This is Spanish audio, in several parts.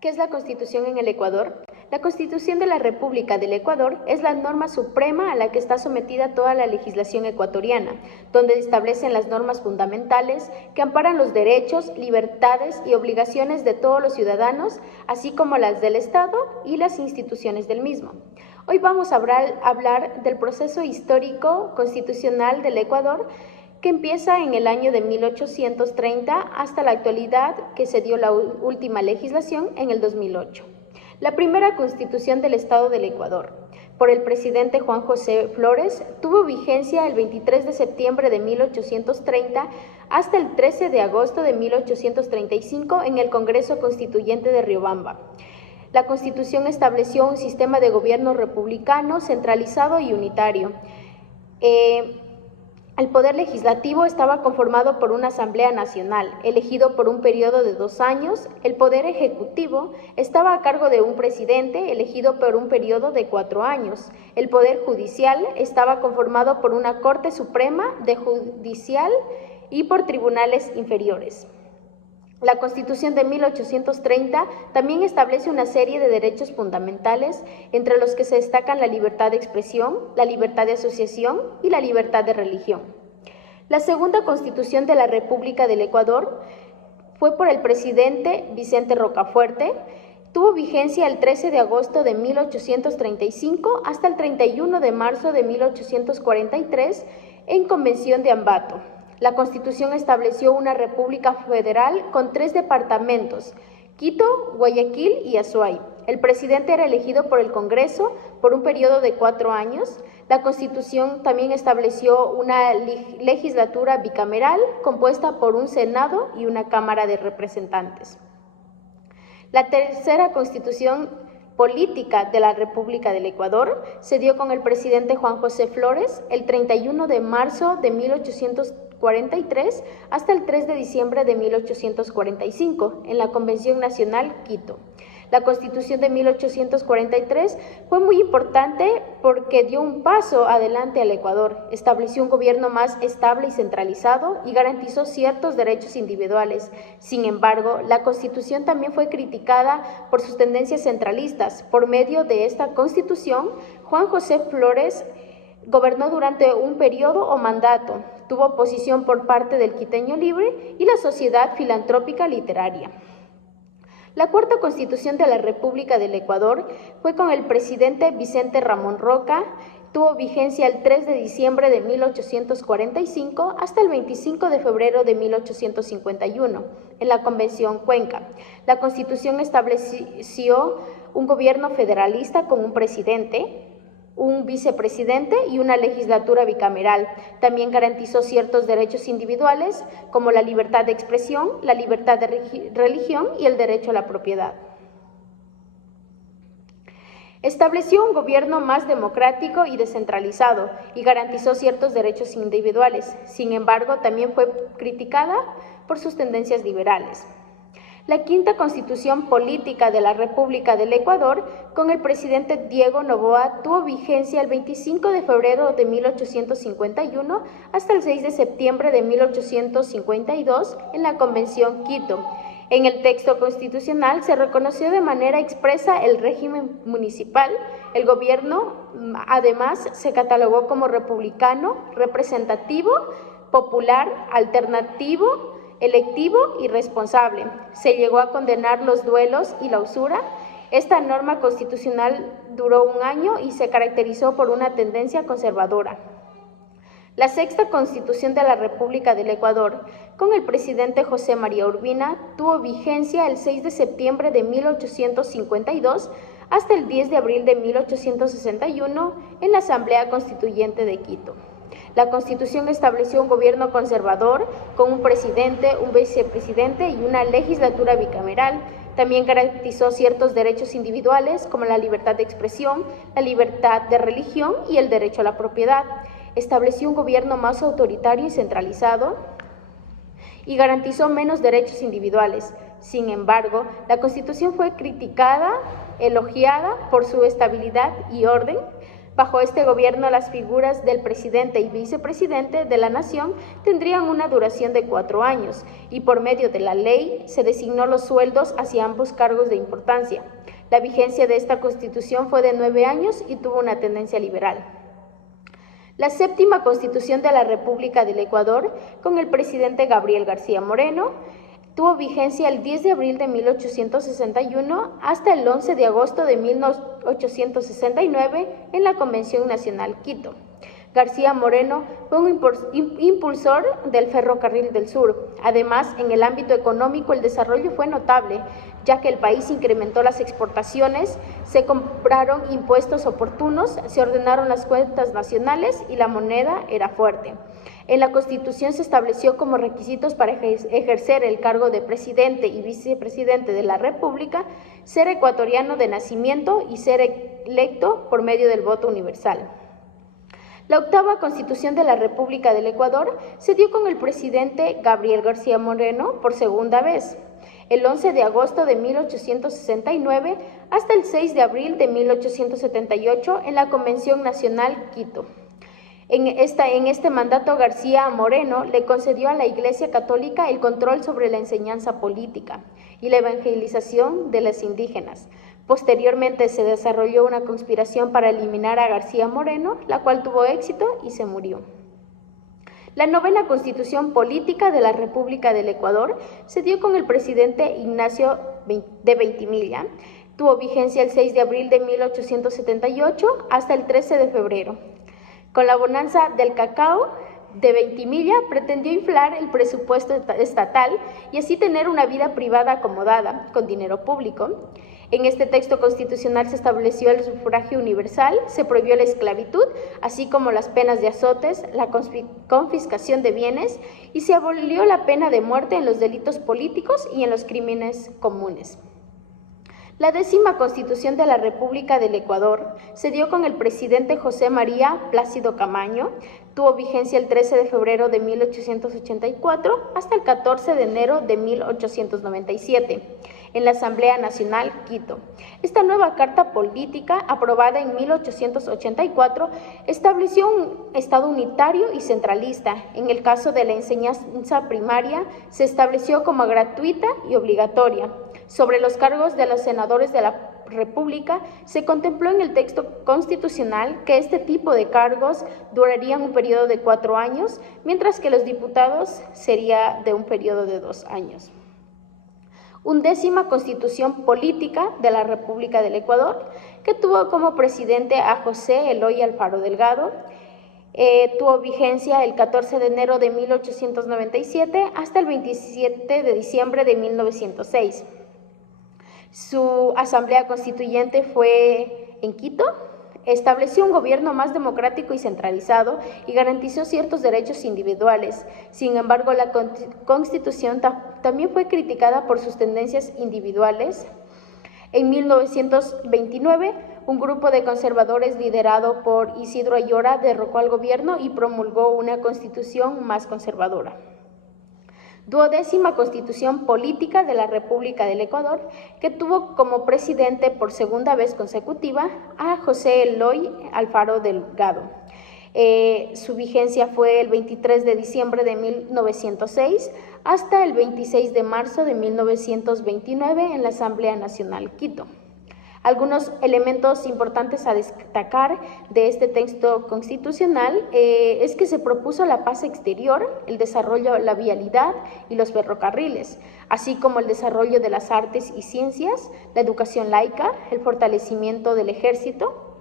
¿Qué es la Constitución en el Ecuador? La Constitución de la República del Ecuador es la norma suprema a la que está sometida toda la legislación ecuatoriana, donde establecen las normas fundamentales que amparan los derechos, libertades y obligaciones de todos los ciudadanos, así como las del Estado y las instituciones del mismo. Hoy vamos a hablar del proceso histórico constitucional del Ecuador, que empieza en el año de 1830 hasta la actualidad, que se dio la última legislación en el 2008. La primera Constitución del Estado del Ecuador, por el presidente Juan José Flores, tuvo vigencia el 23 de septiembre de 1830 hasta el 13 de agosto de 1835 en el Congreso Constituyente de Riobamba. La Constitución estableció un sistema de gobierno republicano, centralizado y unitario. El Poder Legislativo estaba conformado por una Asamblea Nacional, elegido por un periodo de 2 años. El Poder Ejecutivo estaba a cargo de un presidente, elegido por un periodo de 4 años. El Poder Judicial estaba conformado por una Corte Suprema de Judicial y por tribunales inferiores. La Constitución de 1830 también establece una serie de derechos fundamentales, entre los que se destacan la libertad de expresión, la libertad de asociación y la libertad de religión. La segunda Constitución de la República del Ecuador fue por el presidente Vicente Rocafuerte. Tuvo vigencia el 13 de agosto de 1835 hasta el 31 de marzo de 1843 en Convención de Ambato. La Constitución estableció una república federal con 3 departamentos: Quito, Guayaquil y Azuay. El presidente era elegido por el Congreso por un periodo de 4 años. La Constitución también estableció una legislatura bicameral compuesta por un Senado y una Cámara de Representantes. La tercera Constitución política de la República del Ecuador se dio con el presidente Juan José Flores el 31 de marzo de 1843 hasta el 3 de diciembre de 1845 en la Convención Nacional Quito. La Constitución de 1843 fue muy importante porque dio un paso adelante al Ecuador, estableció un gobierno más estable y centralizado y garantizó ciertos derechos individuales. Sin embargo, la Constitución también fue criticada por sus tendencias centralistas. Por medio de esta Constitución, Juan José Flores gobernó durante un periodo o mandato, tuvo oposición por parte del Quiteño Libre y la Sociedad Filantrópica Literaria. La cuarta Constitución de la República del Ecuador fue con el presidente Vicente Ramón Roca. Tuvo vigencia el 3 de diciembre de 1845 hasta el 25 de febrero de 1851 en la Convención Cuenca. La Constitución estableció un gobierno federalista con un presidente, un vicepresidente y una legislatura bicameral. También garantizó ciertos derechos individuales como la libertad de expresión, la libertad de religión y el derecho a la propiedad. Estableció un gobierno más democrático y descentralizado y garantizó ciertos derechos individuales. Sin embargo, también fue criticada por sus tendencias liberales. La quinta Constitución política de la República del Ecuador, con el presidente Diego Noboa, tuvo vigencia el 25 de febrero de 1851 hasta el 6 de septiembre de 1852 en la Convención Quito. En el texto constitucional se reconoció de manera expresa el régimen municipal. El gobierno, además, se catalogó como republicano, representativo, popular, alternativo, electivo y responsable. Se llegó a condenar los duelos y la usura. Esta norma constitucional duró 1 año y se caracterizó por una tendencia conservadora. La sexta Constitución de la República del Ecuador, con el presidente José María Urbina, tuvo vigencia el 6 de septiembre de 1852 hasta el 10 de abril de 1861 en la Asamblea Constituyente de Quito. La Constitución estableció un gobierno conservador con un presidente, un vicepresidente y una legislatura bicameral. También garantizó ciertos derechos individuales como la libertad de expresión, la libertad de religión y el derecho a la propiedad. Estableció un gobierno más autoritario y centralizado y garantizó menos derechos individuales. Sin embargo, la Constitución fue criticada, elogiada por su estabilidad y orden. Bajo este gobierno, las figuras del presidente y vicepresidente de la nación tendrían una duración de 4 años y por medio de la ley se designó los sueldos hacia ambos cargos de importancia. La vigencia de esta Constitución fue de 9 años y tuvo una tendencia liberal. La séptima Constitución de la República del Ecuador, con el presidente Gabriel García Moreno, tuvo vigencia el 10 de abril de 1861 hasta el 11 de agosto de 1869 en la Convención Nacional Quito. García Moreno fue un impulsor del Ferrocarril del Sur. Además, en el ámbito económico el desarrollo fue notable, ya que el país incrementó las exportaciones, se compraron impuestos oportunos, se ordenaron las cuentas nacionales y la moneda era fuerte. En la Constitución se estableció como requisitos para ejercer el cargo de presidente y vicepresidente de la República, ser ecuatoriano de nacimiento y ser electo por medio del voto universal. La octava Constitución de la República del Ecuador se dio con el presidente Gabriel García Moreno por segunda vez, el 11 de agosto de 1869 hasta el 6 de abril de 1878 en la Convención Nacional Quito. En este mandato, García Moreno le concedió a la Iglesia Católica el control sobre la enseñanza política y la evangelización de los indígenas. Posteriormente se desarrolló una conspiración para eliminar a García Moreno, la cual tuvo éxito y se murió. La novena Constitución Política de la República del Ecuador se dio con el presidente Ignacio de Veintimilla. Tuvo vigencia el 6 de abril de 1878 hasta el 13 de febrero. Con la bonanza del cacao, de Veintimilla pretendió inflar el presupuesto estatal y así tener una vida privada acomodada con dinero público. En este texto constitucional se estableció el sufragio universal, se prohibió la esclavitud, así como las penas de azotes, la confiscación de bienes y se abolió la pena de muerte en los delitos políticos y en los crímenes comunes. La décima Constitución de la República del Ecuador se dio con el presidente José María Plácido Camaño, tuvo vigencia el 13 de febrero de 1884 hasta el 14 de enero de 1897, en la Asamblea Nacional Quito. Esta nueva Carta Política, aprobada en 1884, estableció un Estado unitario y centralista. En el caso de la enseñanza primaria, se estableció como gratuita y obligatoria. Sobre los cargos de los senadores de la República, se contempló en el texto constitucional que este tipo de cargos durarían un periodo de 4 años, mientras que los diputados sería de un periodo de 2 años. Undécima Constitución Política de la República del Ecuador, que tuvo como presidente a José Eloy Alfaro Delgado, tuvo vigencia el 14 de enero de 1897 hasta el 27 de diciembre de 1906. Su asamblea constituyente fue en Quito, estableció un gobierno más democrático y centralizado y garantizó ciertos derechos individuales. Sin embargo, la Constitución también fue criticada por sus tendencias individuales. En 1929, un grupo de conservadores liderado por Isidro Ayora derrocó al gobierno y promulgó una constitución más conservadora. Duodécima Constitución Política de la República del Ecuador, que tuvo como presidente por segunda vez consecutiva a José Eloy Alfaro Delgado. Su vigencia fue el 23 de diciembre de 1906 hasta el 26 de marzo de 1929 en la Asamblea Nacional Quito. Algunos elementos importantes a destacar de este texto constitucional es que se propuso la paz exterior, el desarrollo de la vialidad y los ferrocarriles, así como el desarrollo de las artes y ciencias, la educación laica, el fortalecimiento del ejército.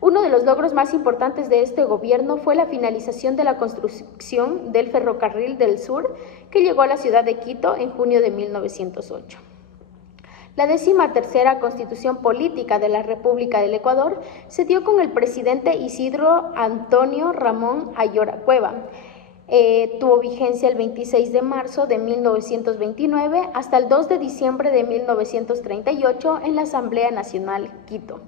Uno de los logros más importantes de este gobierno fue la finalización de la construcción del Ferrocarril del Sur, que llegó a la ciudad de Quito en junio de 1908. La 13ª Constitución Política de la República del Ecuador se dio con el presidente Isidro Antonio Ramón Ayora Cueva. Tuvo vigencia el 26 de marzo de 1929 hasta el 2 de diciembre de 1938 en la Asamblea Nacional Quito.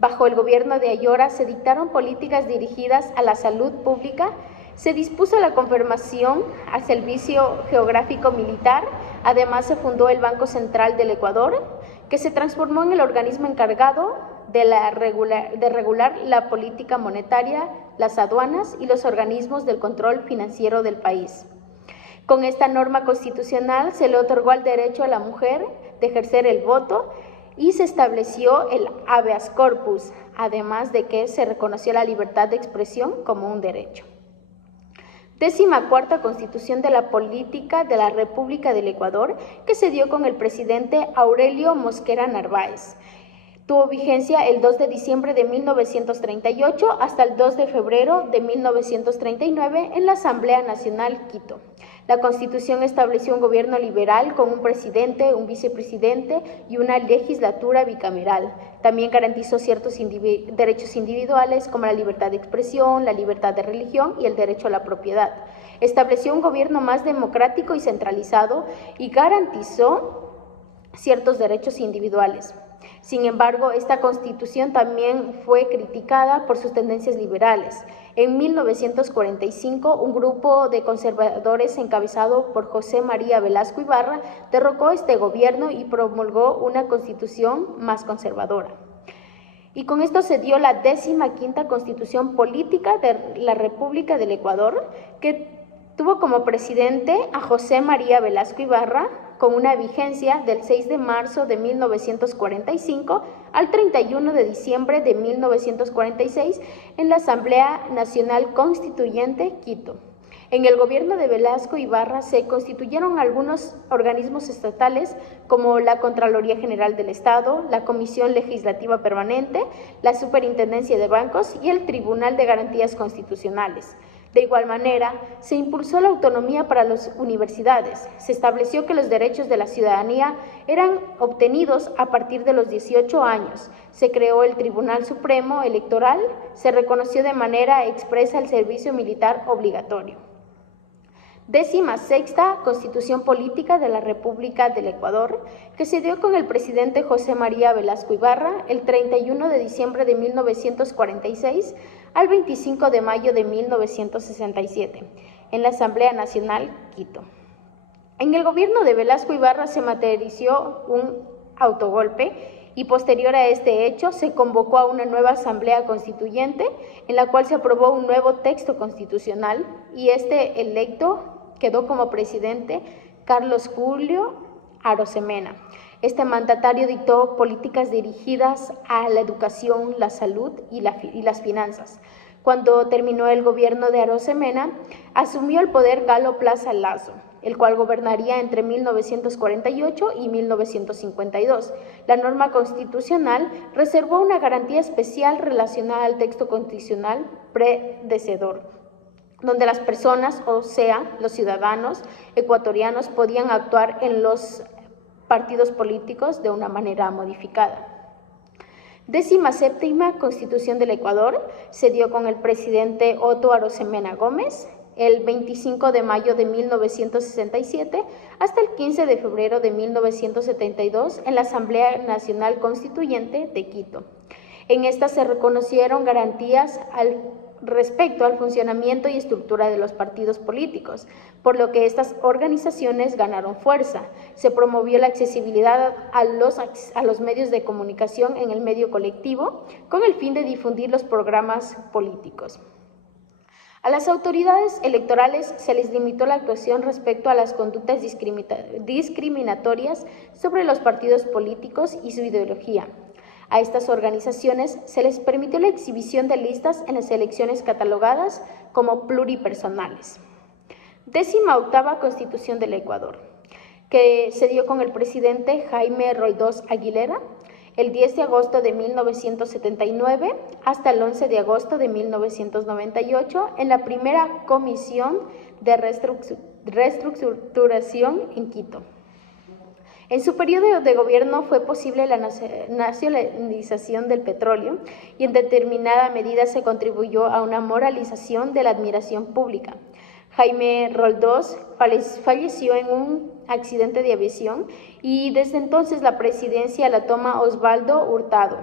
Bajo el gobierno de Ayora se dictaron políticas dirigidas a la salud pública, se dispuso la confirmación al Servicio Geográfico Militar. Además, se fundó el Banco Central del Ecuador, que se transformó en el organismo encargado de regular la política monetaria, las aduanas y los organismos del control financiero del país. Con esta norma constitucional se le otorgó el derecho a la mujer de ejercer el voto y se estableció el habeas corpus, además de que se reconoció la libertad de expresión como un derecho. 14ª Constitución de la Política de la República del Ecuador, que se dio con el presidente Aurelio Mosquera Narváez. Tuvo vigencia el 2 de diciembre de 1938 hasta el 2 de febrero de 1939 en la Asamblea Nacional, Quito. La Constitución estableció un gobierno liberal con un presidente, un vicepresidente y una legislatura bicameral. También garantizó ciertos derechos individuales como la libertad de expresión, la libertad de religión y el derecho a la propiedad. Estableció un gobierno más democrático y centralizado y garantizó ciertos derechos individuales. Sin embargo, esta Constitución también fue criticada por sus tendencias liberales. En 1945, un grupo de conservadores encabezado por José María Velasco Ibarra derrocó este gobierno y promulgó una Constitución más conservadora. Y con esto se dio la 15ª Constitución Política de la República del Ecuador, que tuvo como presidente a José María Velasco Ibarra, con una vigencia del 6 de marzo de 1945 al 31 de diciembre de 1946 en la Asamblea Nacional Constituyente, Quito. En el gobierno de Velasco Ibarra se constituyeron algunos organismos estatales como la Contraloría General del Estado, la Comisión Legislativa Permanente, la Superintendencia de Bancos y el Tribunal de Garantías Constitucionales. De igual manera, se impulsó la autonomía para las universidades. Se estableció que los derechos de la ciudadanía eran obtenidos a partir de los 18 años. Se creó el Tribunal Supremo Electoral. Se reconoció de manera expresa el servicio militar obligatorio. 16ª Constitución Política de la República del Ecuador, que se dio con el presidente José María Velasco Ibarra el 31 de diciembre de 1946 al 25 de mayo de 1967, en la Asamblea Nacional, Quito. En el gobierno de Velasco Ibarra se materializó un autogolpe y posterior a este hecho se convocó a una nueva Asamblea Constituyente en la cual se aprobó un nuevo texto constitucional y este electo quedó como presidente Carlos Julio Arosemena. Este mandatario dictó políticas dirigidas a la educación, la salud y las finanzas. Cuando terminó el gobierno de Arosemena, asumió el poder Galo Plaza Lazo, el cual gobernaría entre 1948 y 1952. La norma constitucional reservó una garantía especial relacionada al texto constitucional predecesor, donde las personas, o sea, los ciudadanos ecuatorianos, podían actuar en los partidos políticos de una manera modificada. 17ª Constitución del Ecuador se dio con el presidente Otto Arosemena Gómez el 25 de mayo de 1967 hasta el 15 de febrero de 1972 en la Asamblea Nacional Constituyente de Quito. En esta se reconocieron garantías respecto al funcionamiento y estructura de los partidos políticos, por lo que estas organizaciones ganaron fuerza. Se promovió la accesibilidad a los medios de comunicación en el medio colectivo con el fin de difundir los programas políticos. A las autoridades electorales se les limitó la actuación respecto a las conductas discriminatorias sobre los partidos políticos y su ideología. A estas organizaciones se les permitió la exhibición de listas en las elecciones catalogadas como pluripersonales. 18ª Constitución del Ecuador, que se dio con el presidente Jaime Roldós Aguilera el 10 de agosto de 1979 hasta el 11 de agosto de 1998 en la primera Comisión de Reestructuración en Quito. En su periodo de gobierno fue posible la nacionalización del petróleo y en determinada medida se contribuyó a una moralización de la admiración pública. Jaime Roldós falleció en un accidente de aviación y desde entonces la presidencia la toma Osvaldo Hurtado,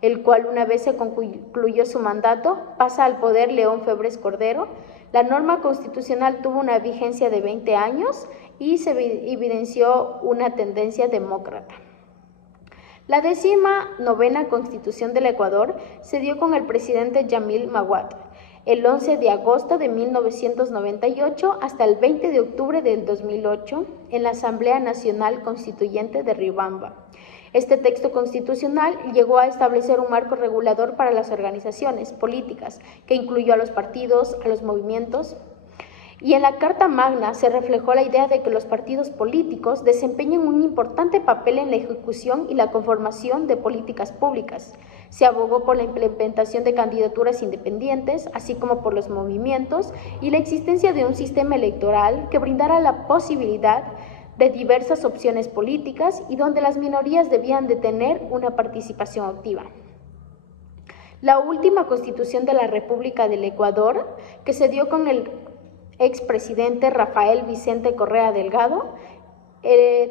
el cual una vez se concluyó su mandato pasa al poder León Febres Cordero. La norma constitucional tuvo una vigencia de 20 años y se evidenció una tendencia demócrata. La 19ª Constitución del Ecuador se dio con el presidente Yamil Mahuad el 11 de agosto de 1998 hasta el 20 de octubre del 2008 en la Asamblea Nacional Constituyente de Riobamba. Este texto constitucional llegó a establecer un marco regulador para las organizaciones políticas, que incluyó a los partidos, a los movimientos, y en la Carta Magna se reflejó la idea de que los partidos políticos desempeñan un importante papel en la ejecución y la conformación de políticas públicas. Se abogó por la implementación de candidaturas independientes, así como por los movimientos y la existencia de un sistema electoral que brindara la posibilidad de diversas opciones políticas y donde las minorías debían de tener una participación activa. La última Constitución de la República del Ecuador, que se dio con el expresidente Rafael Vicente Correa Delgado,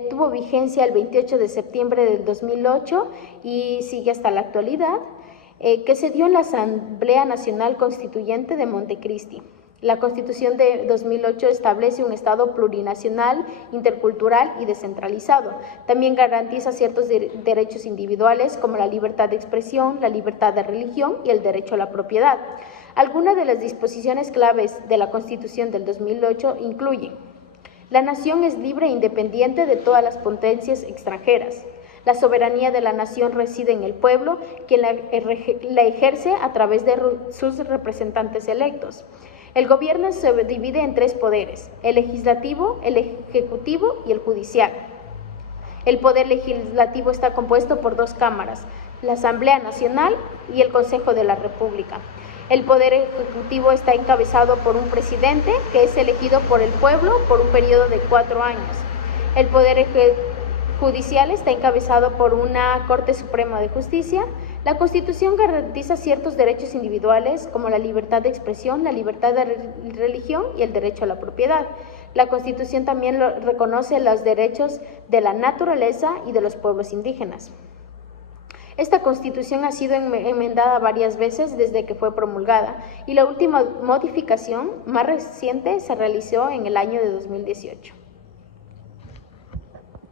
tuvo vigencia el 28 de septiembre del 2008 y sigue hasta la actualidad, que se dio en la Asamblea Nacional Constituyente de Montecristi. La Constitución de 2008 establece un Estado plurinacional, intercultural y descentralizado. También garantiza ciertos derechos individuales como la libertad de expresión, la libertad de religión y el derecho a la propiedad. Algunas de las disposiciones claves de la Constitución del 2008 incluyen: la nación es libre e independiente de todas las potencias extranjeras. La soberanía de la nación reside en el pueblo, quien la ejerce a través de sus representantes electos. El gobierno se divide en tres poderes: el legislativo, el ejecutivo y el judicial. El poder legislativo está compuesto por dos cámaras, la Asamblea Nacional y el Consejo de la República. El poder ejecutivo está encabezado por un presidente que es elegido por el pueblo por un periodo de 4 años. El poder judicial está encabezado por una Corte Suprema de Justicia. La Constitución garantiza ciertos derechos individuales como la libertad de expresión, la libertad de religión y el derecho a la propiedad. La Constitución también reconoce los derechos de la naturaleza y de los pueblos indígenas. Esta Constitución ha sido enmendada varias veces desde que fue promulgada y la última modificación más reciente se realizó en el año de 2018.